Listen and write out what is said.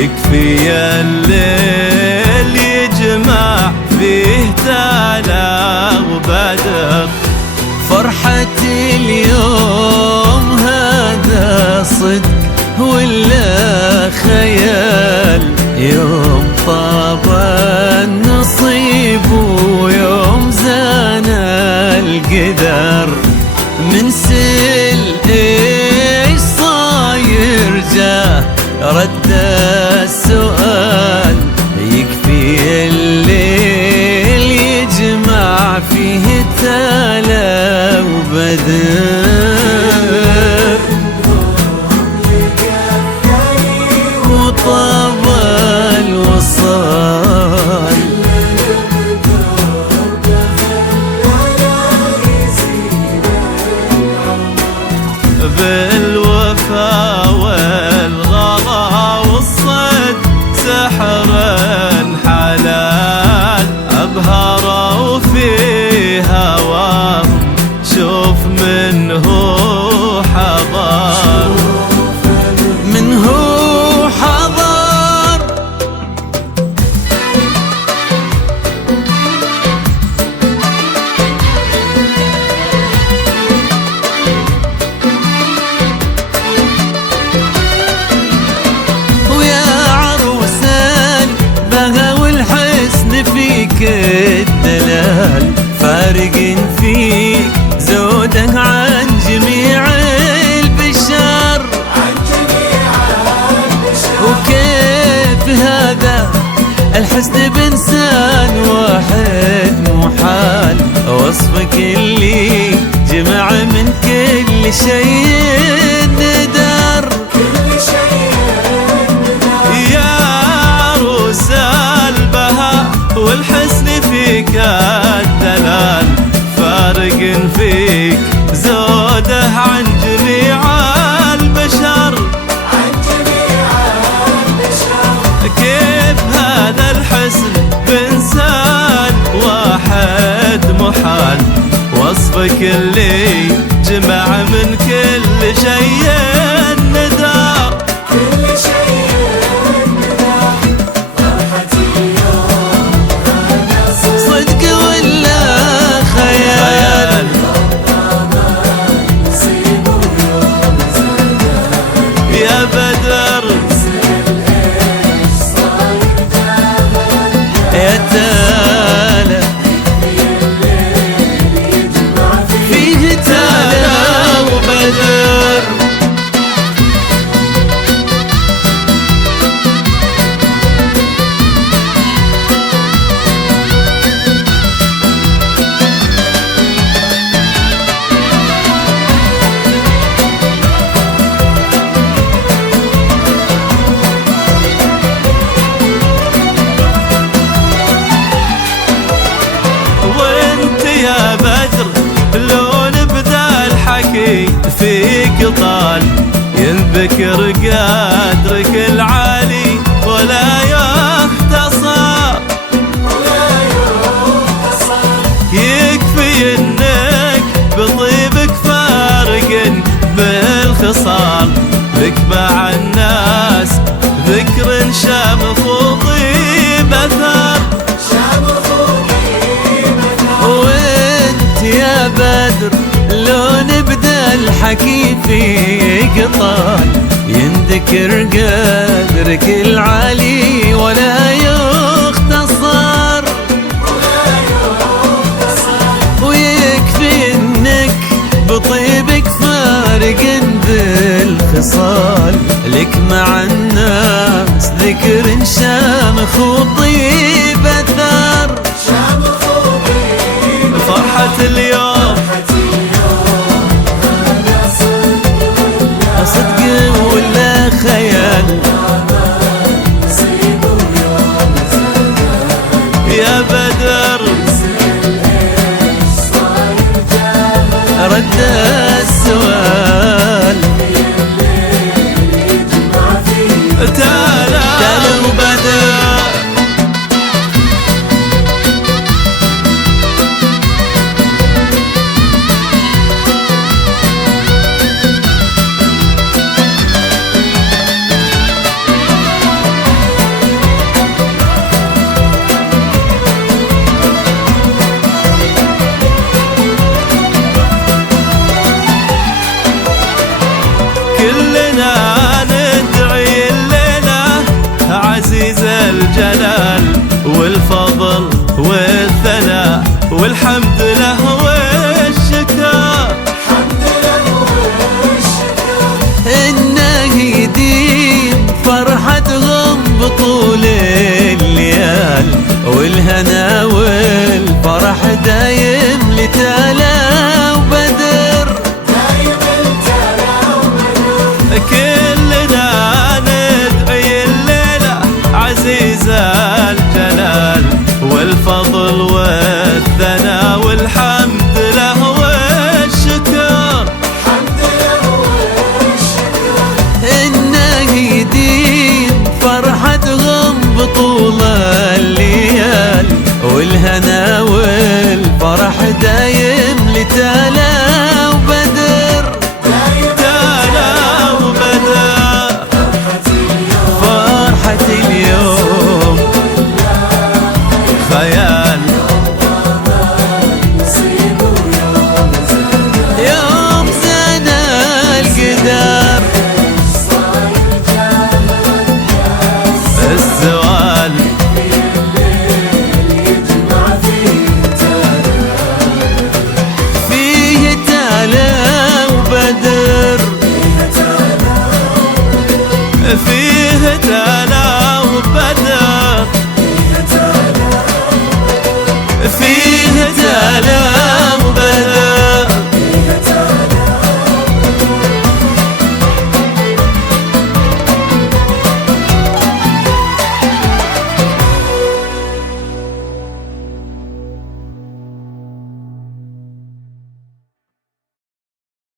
يكفي الليل يجمع فيه تالا وبدر. فرحة اليوم هذا صدق ولا خيال، يوم طاب النصيب ويوم زان القدر. من سل ايش صاير جاه رد السؤال، يكفي الليل يجمع فيه تالا وبدر. وطاب الوصال بالوفا والغلا والصد سحر حلال، أبهر وفي هواه شوف منه حضار. منه حضار ويا عروسان بها والحسن فيك الدلال، فارق فيك زوده عن جميع البشر. وكيف هذا الحسن بإنسان واحد محال، وصفك اللي جمع من كل شيء ندر. يا عروس البهاء والحسن فيك الدلال، فارق فيك زوده عن جميع البشر. كيف هذا الحسن بإنسان واحد محال، وصفك اللي جمع من كل شيء ندى. صدق ولا خيال، يا بدر يا تالا فيه تالا وبدر. يا بدر لو نبدا الحكي فيك طال، ينذكر قدرك العالي ولا يختصر. يكفي انك بطيبك فارق بالخصال، لك مع الناس ذكر شامخ وطيب اثر. يا بدر لو نبدا الحكي فيك طال، ينذكر قدرك العالي ولا يختصر. ويكفي انك بطيبك فارق بالخصال، لك مع الناس ذكر شامخ وطيب اثر. فرحة اليوم صدق ولا خيال، يا بدر رد السؤال. تالا وبدر كلنا